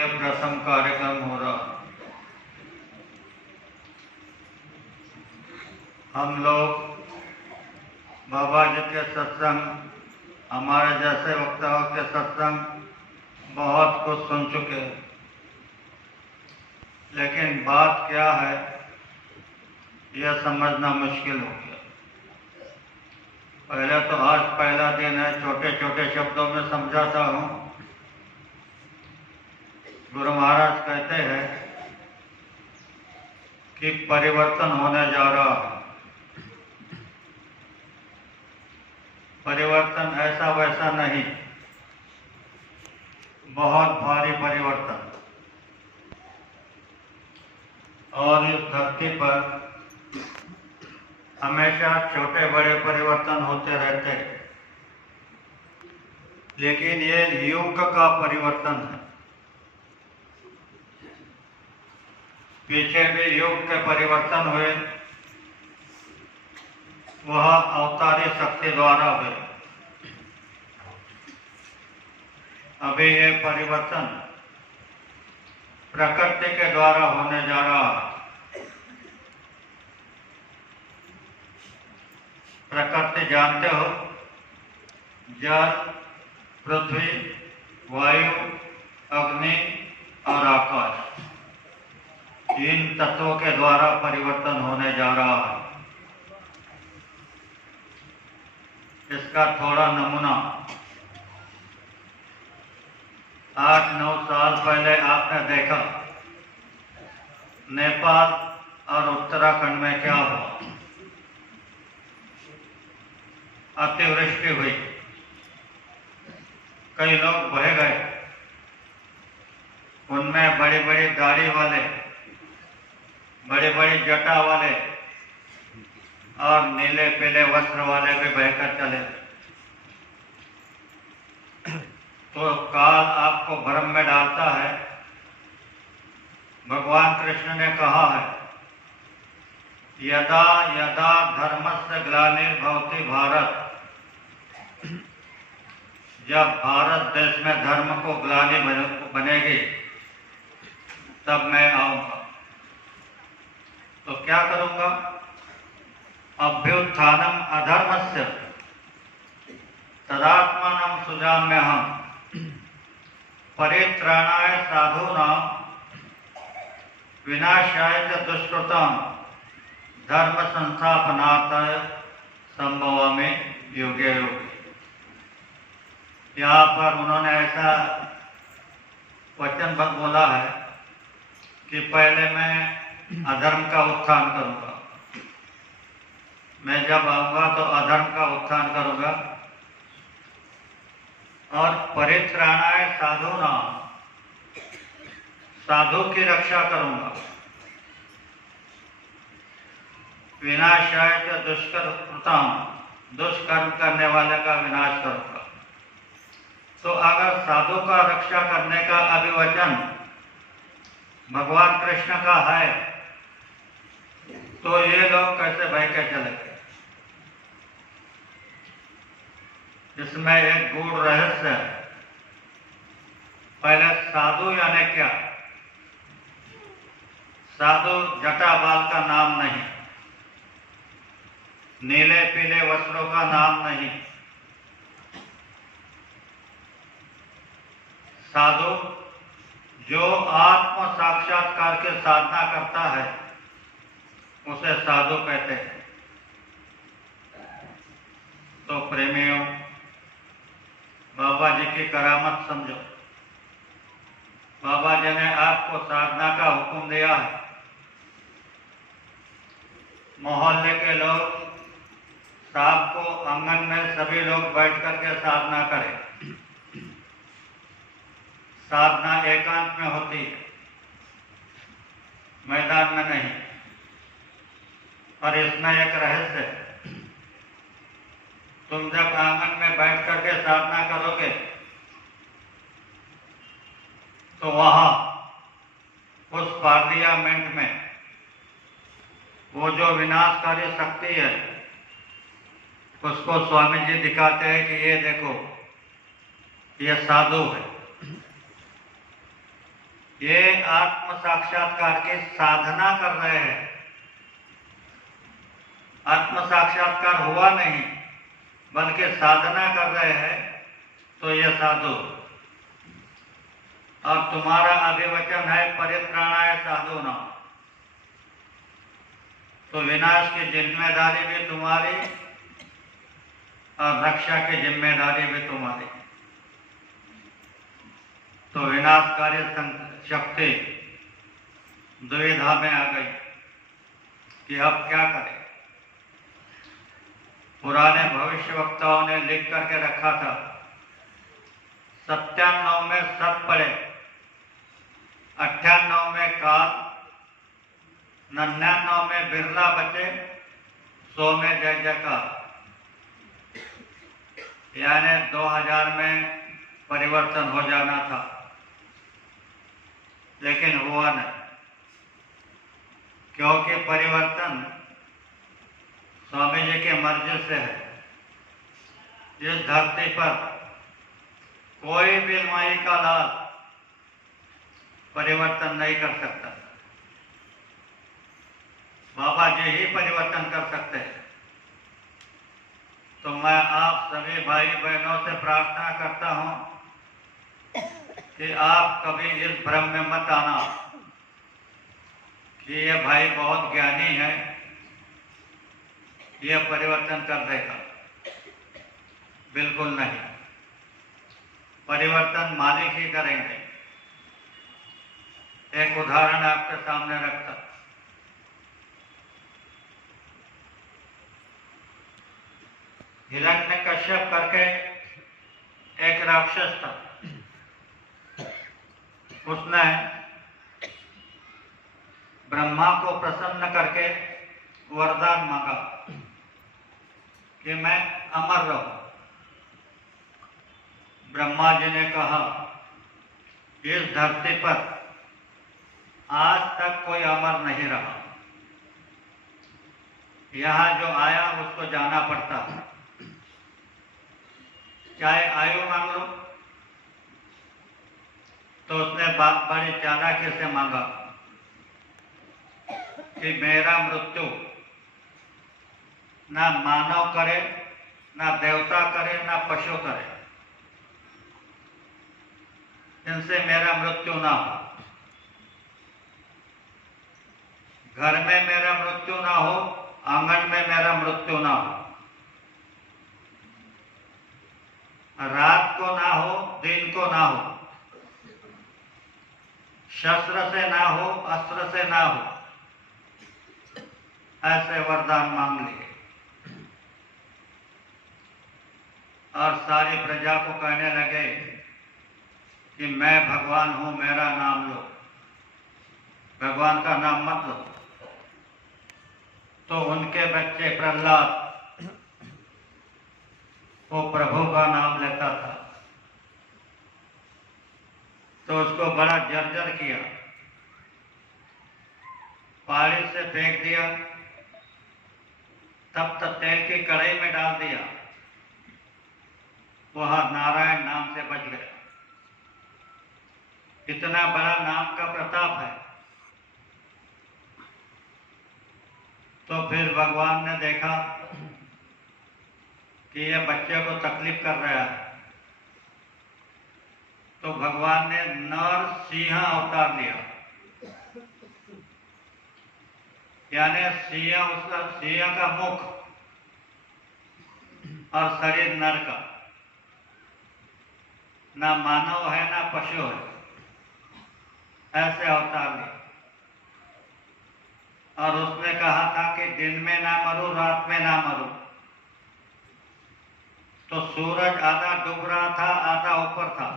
ये प्रथम कार्यक्रम हो रहा। हम लोग बाबा जी के सत्संग, हमारे जैसे वक्ताओं के सत्संग बहुत कुछ सुन चुके हैं, लेकिन बात क्या है यह समझना मुश्किल हो गया। पहले तो आज पहला दिन है, छोटे छोटे शब्दों में समझाता हूँ। गुरु महाराज कहते हैं कि परिवर्तन होने जा रहा है। परिवर्तन ऐसा वैसा नहीं, बहुत भारी परिवर्तन। और इस धरती पर हमेशा छोटे बड़े परिवर्तन होते रहते हैं, लेकिन ये युग का परिवर्तन है। पीछे भी युग के परिवर्तन हुए, वह अवतारी शक्ति द्वारा हुए। अभी ये परिवर्तन प्रकृति के द्वारा होने जा रहा है। प्रकृति जानते हो, जल, पृथ्वी, वायु, अग्नि और आकाश, इन तत्वों के द्वारा परिवर्तन होने जा रहा है। इसका थोड़ा नमूना 8-9 साल पहले आपने देखा नेपाल और उत्तराखंड में क्या हुआ। अतिवृष्टि हुई, कई लोग बह गए। उनमें बड़ी बड़ी दाढ़ी वाले, बड़ी बड़ी जटा वाले और नीले पीले वस्त्र वाले भी बहकर चले। तो काल आपको भ्रम में डालता है। भगवान कृष्ण ने कहा है, यदा यदा धर्मस्य ग्लानिर्भवति भारत, जब भारत देश में धर्म को ग्लानि बनेगी तब मैं आऊंगा। तो क्या करूंगा? अभ्युत्थानम अधर्मस्य तदात्मानं सुजाम्यहम् परित्राणाय साधूनां विनाशाय च दुष्कृतां धर्म संस्थापनार्थाय संभवामि युगे युगे। यहाँ पर उन्होंने ऐसा वचन बोला है कि पहले मैं अधर्म का उत्थान करूंगा, मैं जब आऊंगा तो अधर्म का उत्थान करूंगा, और परित्राणाय साधूनां, साधु की रक्षा करूंगा, विनाशाय च दुष्कृतां, दुष्कर्म करने वाले का विनाश करूंगा। तो अगर साधु का रक्षा करने का अभिवचन भगवान कृष्ण का है, तो ये लोग कैसे बह के चले गए? इसमें एक गूढ़ रहस्य है। पहले साधु यानी क्या? साधु जटा बाल का नाम नहीं, नीले पीले वस्त्रों का नाम नहीं। साधु जो आत्म साक्षात्कार की साधना करता है उसे साधु कहते हैं। तो प्रेमियों, बाबा जी की करामत समझो। बाबा जी ने आपको साधना का हुक्म दिया है। मोहल्ले के लोग शाम को आंगन में सभी लोग बैठ करके साधना करें। साधना एकांत में होती है, मैदान में नहीं। और इसमें एक रहस्य है, तुम जब आंगन में बैठ करके साधना करोगे तो वहां उस पार्लियामेंट में वो जो विनाशकारी शक्ति है उसको स्वामी जी दिखाते हैं कि ये देखो, ये साधु है। ये आत्म साक्षात्कार की साधना कर रहे हैं। आत्म साक्षात्कार हुआ नहीं बल्कि साधना कर रहे हैं। तो ये साधु, और तुम्हारा अभिवचन है परित्राणाय साधूनां। तो विनाश की जिम्मेदारी भी तुम्हारी और रक्षा की जिम्मेदारी भी तुम्हारी। तो विनाशकारी शक्ति दुविधा में आ गई कि अब क्या करें। पुराने भविष्यवक्ताओं ने लिख करके रखा था, 97 में सत पड़े, 98 में काल, 99 में बिरला बचे, 100 में जय जयकार। यानी 2000 में परिवर्तन हो जाना था, लेकिन हुआ नहीं, क्योंकि परिवर्तन स्वामी जी के मर्जी से है। इस धरती पर कोई भी माई का लाल परिवर्तन नहीं कर सकता, बाबा जी ही परिवर्तन कर सकते हैं। तो मैं आप सभी भाई बहनों से प्रार्थना करता हूं कि आप कभी इस भ्रम में मत आना कि ये भाई बहुत ज्ञानी है, ये परिवर्तन कर देगा। बिल्कुल नहीं, परिवर्तन मालिक ही करेंगे। एक उदाहरण आपके सामने रखता, हिरण्यकश्यप करके एक राक्षस था। उसने ब्रह्मा को प्रसन्न करके वरदान मांगा कि मैं अमर रहूं। ब्रह्मा जी ने कहा, इस धरती पर आज तक कोई अमर नहीं रहा, यहाँ जो आया उसको जाना पड़ता है। चाहे आयु मांग लो। तो उसने बड़ी चालाकी से मांगा कि मेरा मृत्यु ना मानव करे, ना देवता करे, ना पशु करे, इनसे मेरा मृत्यु ना हो। घर में मेरा मृत्यु ना हो, आंगन में मेरा मृत्यु ना हो, रात को ना हो, दिन को ना हो, शस्त्र से ना हो, अस्त्र से ना हो, ऐसे वरदान मांग लिए। और सारी प्रजा को कहने लगे कि मैं भगवान हूं, मेरा नाम लो, भगवान का नाम मत लो। तो उनके बच्चे प्रहलाद वो प्रभु का नाम लेता था, तो उसको बड़ा जर्जर किया, पहाड़ी से फेंक दिया, तब तक तेल की कढ़ाई में डाल दिया, वहां नारायण नाम से बच गया। इतना बड़ा नाम का प्रताप है। तो फिर भगवान ने देखा कि ये बच्चे को तकलीफ कर रहा है, तो भगवान ने नर सिंह अवतार लिया। यानी सिंह का मुख और शरीर नर का, ना मानव है ना पशु है, ऐसे अवतार लिया। और उसने कहा था कि दिन में ना मरूं, रात में ना मरूं। तो सूरज आधा डूब रहा था, आधा ऊपर था,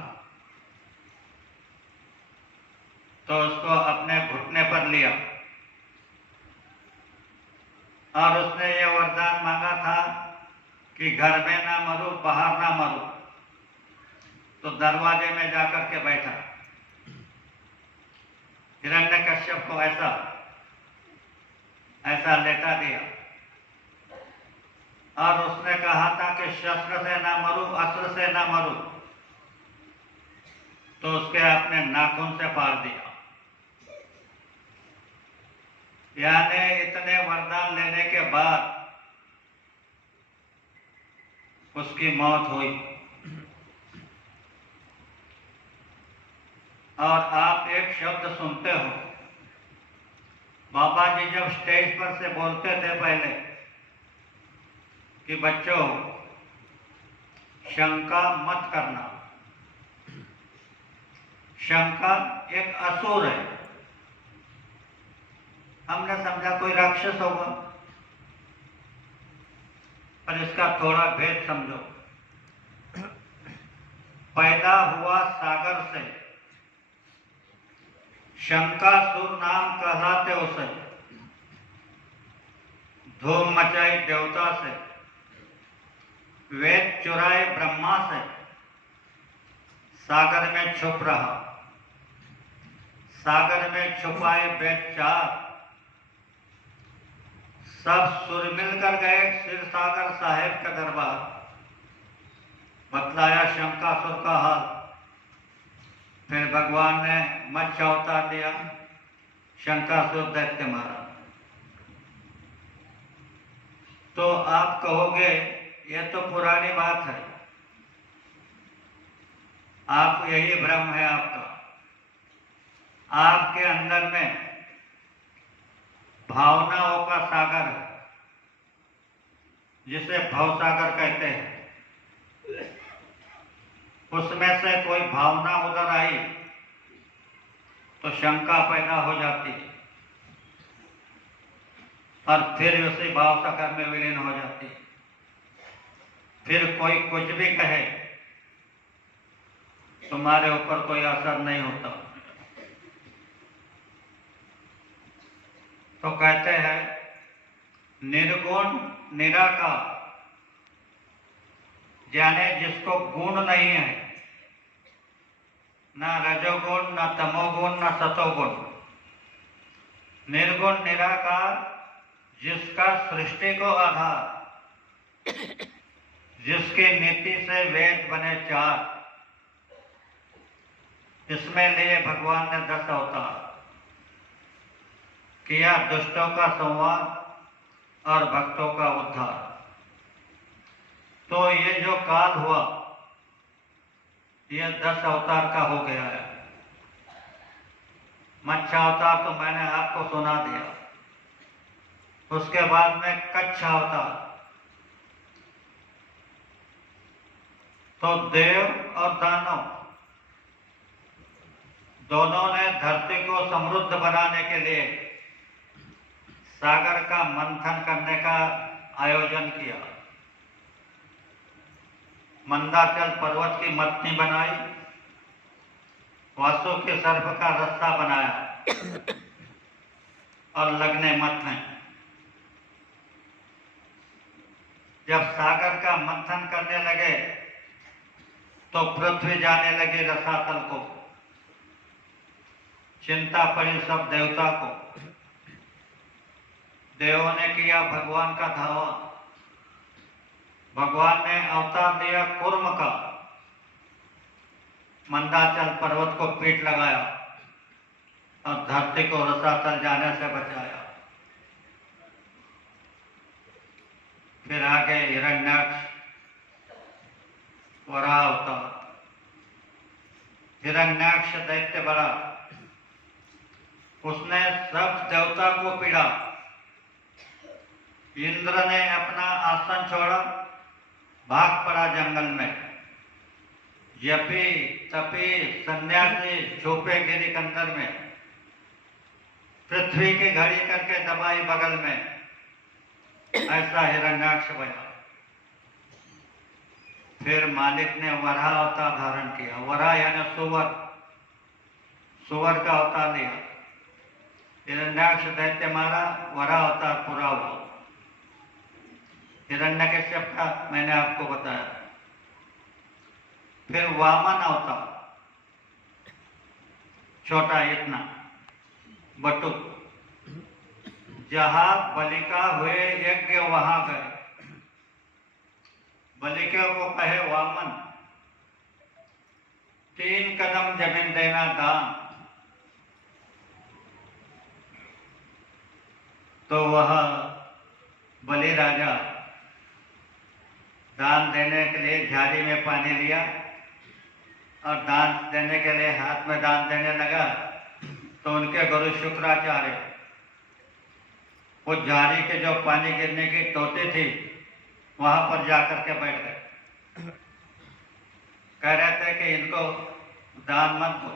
तो उसको अपने घुटने पर लिया और उसने ये वरदान मांगा था कि घर में ना मरूं, बाहर ना मरूं। तो दरवाजे में जाकर के बैठा, हिरण्यकश्यप को ऐसा लेटा दिया और उसने कहा था कि शस्त्र से ना मरूं, अस्त्र से ना मरूं। तो उसके अपने नाखून से फाड़ दिया। यानी इतने वरदान लेने के बाद उसकी मौत हुई। और आप एक शब्द सुनते हो, बाबा जी जब स्टेज पर से बोलते थे पहले कि बच्चों शंका मत करना। शंका एक असुर है। हमने समझा कोई राक्षस होगा, पर इसका थोड़ा भेद समझो। पैदा हुआ सागर से, शंकासुर नाम कहलाते उसे। धूम मचाई देवता से, वेद चुराए ब्रह्मा से, सागर में छुप रहा। सागर में छुपाए वेद चार, सब सुर मिलकर गए क्षीर सागर साहेब का दरबार। बतलाया शंकासुर का हाल। फिर भगवान ने मत्स्य अवतार दिया, शंकासुर दैत्य मारा। तो आप कहोगे ये तो पुरानी बात है, आप यही भ्रम है आपका। आपके अंदर में भावनाओं का सागर है, जिसे भवसागर कहते हैं। उसमें से कोई भावना उधर आई तो शंका पैदा हो जाती है, और फिर उसी भावसागर में विलीन हो जाती है। फिर कोई कुछ भी कहे, तुम्हारे ऊपर कोई असर नहीं होता। तो कहते हैं निर्गुण निराकार, यानी जिसको गुण नहीं है, ना रजोगुण, ना तमोगुण, ना सतोगुण। निर्गुण निराकार, जिसका सृष्टि को आधार, जिसकी नीति से वेद बने चार। इसमें लिए भगवान ने 10 अवतार किया, दुष्टों का संहार और भक्तों का उद्धार। तो ये जो काल हुआ, ये 10 अवतार का हो गया है। मत्स्य अवतार तो मैंने आपको सुना दिया। उसके बाद में कच्छ अवतार। तो देव और दानव दोनों ने धरती को समृद्ध बनाने के लिए सागर का मंथन करने का आयोजन किया। मंदाचल पर्वत की मथनी बनाई, वासु के सर्प का रस्सा बनाया और लगने मत हैं। जब सागर का मंथन करने लगे तो पृथ्वी जाने लगी रसातल को। चिंता पड़ी सब देवता को। देवों ने किया भगवान का धावा। भगवान ने अवतार लिया कूर्म का, मंदाचल पर्वत को पीठ लगाया और धरती को रसातल जाने से बचाया। फिर आगे हिरण्याक्ष वराह अवतार। हिरण्याक्ष दैत्य बड़ा, उसने सब देवता को पीड़ा। इंद्र ने अपना आसन छोड़ा, भाग पड़ा जंगल में। यपी तपी सन्यासी छुपे गिरिकंदर में, पृथ्वी की घड़ी करके दबाई बगल में। ऐसा हिरण्याक्ष बना। फिर मालिक ने वराह अवतार धारण किया। वराह यानी सुवर, सुवर का अवतार लिया। हिरण्याक्ष दैत्य मारा, वराह अवतार पूरा हुआ। हिरण्यकश्यप का मैंने आपको बताया। फिर वामन अवतार, छोटा इतना बटुक। जहां बलिका हुए यज्ञ वहां गए। बलिका को कहे वामन, 3 कदम जमीन देना दान। तो वह बलि राजा दान देने के लिए झाड़ी में पानी लिया और दान देने के लिए हाथ में दान देने लगा, तो उनके गुरु शुक्राचार्य उस झाड़ी के जो पानी गिरने की टोटी थी वहां पर जाकर के बैठ गए। कह रहे थे कि इनको दान मत दो,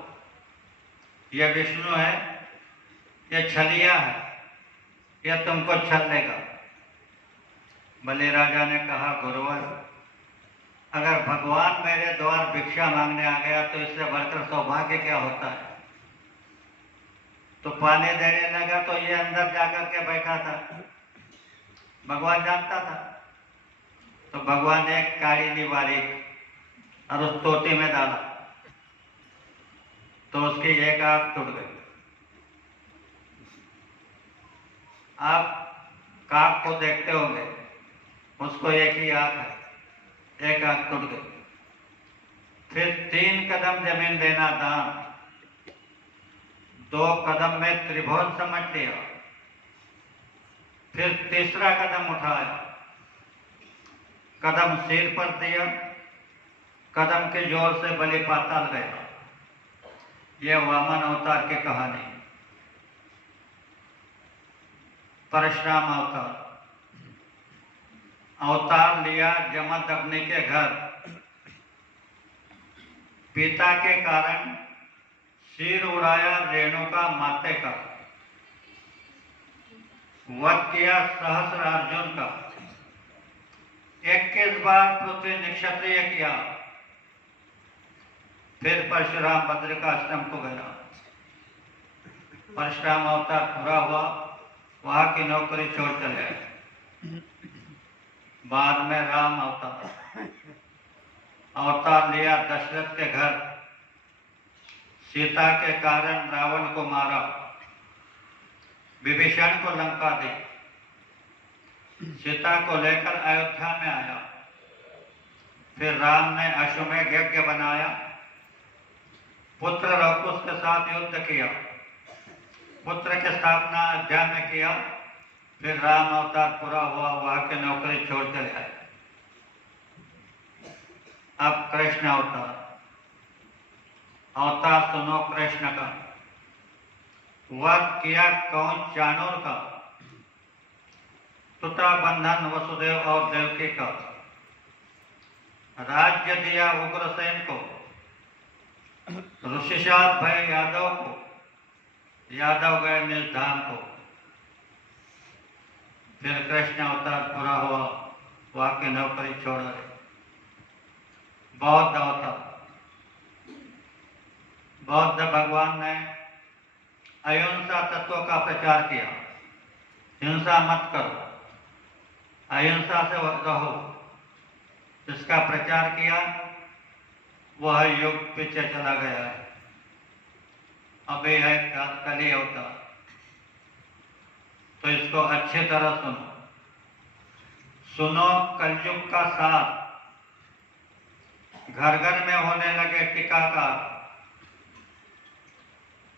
ये विष्णु है, ये छलिया है, ये तुमको छल लेगा। बलि राजा ने कहा, गुरुवर, अगर भगवान मेरे द्वार भिक्षा मांगने आ गया तो इससे बढ़कर सौभाग्य क्या होता है। तो पानी देने लगा तो ये अंदर जाकर के बैठा था, भगवान जानता था। तो भगवान ने एक काड़ी ली बारीक और उस टोटी में डाला, तो उसकी एक आंख टूट गई। आप काक को देखते होंगे, उसको एक ही आंख है, एक आंख टूट गई। फिर 3 कदम जमीन देना था, 2 कदम में त्रिभुवन समझ लिया। फिर तीसरा कदम उठाया, कदम सिर पर दिया, कदम के जोर से बलि पाताल गया। यह वामन अवतार की कहानी। परशुराम अवतार लिया जमदग्नि के घर। पिता के कारण सिर उड़ाया रेणुका माते का, वध किया सहस्र अर्जुन का, 21 बार पृथ्वी निक्षत्रिय किया। फिर परशुराम बद्रिकाश्रम को गया। परशुराम अवतार पूरा हुआ, वहां की नौकरी छोड़ चले आए। बाद में राम अवतार लिया दशरथ के घर। सीता के कारण रावण को मारा, विभीषण को लंका दी, सीता को लेकर अयोध्या में आया। फिर राम ने अश्वमेध यज्ञ बनाया, पुत्र लवकुश के साथ युद्ध किया, पुत्र की स्थापना अयोध्या में किया। फिर राम अवतार पूरा हुआ, वहां की नौकरी छोड़ चले आए। अब कृष्ण अवतार सुनो कृष्ण का। वध किया कौन चाणूर का, टूटा बंधन वसुदेव और देवकी का, राज्य दिया उग्रसेन को, ऋषिशाप भय यादव को, यादव गए निज धाम को। फिर कृष्ण अवतार पूरा हुआ, वहां की नौकरी छोड़ गए। बौद्ध अवतार, बौद्ध भगवान ने अहिंसा तत्व का प्रचार किया। हिंसा मत करो, अहिंसा से रहो, इसका प्रचार किया। वह युग पीछे चला गया है। अभी है कली अवतार, तो इसको अच्छी तरह सुनो कलयुग का साथ। घर घर में होने लगे टीकाकार,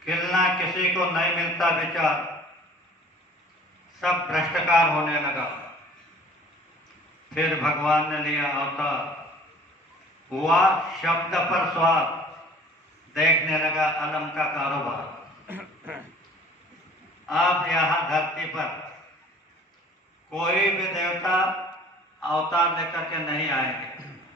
खिलना किसी को नहीं मिलता विचार, सब भ्रष्टकार होने लगा। फिर भगवान ने लिया अवतार, हुआ शब्द पर स्वाद, देखने लगा अलम का कारोबार। अब यहाँ धरती पर कोई भी देवता अवतार लेकर के नहीं आएंगे।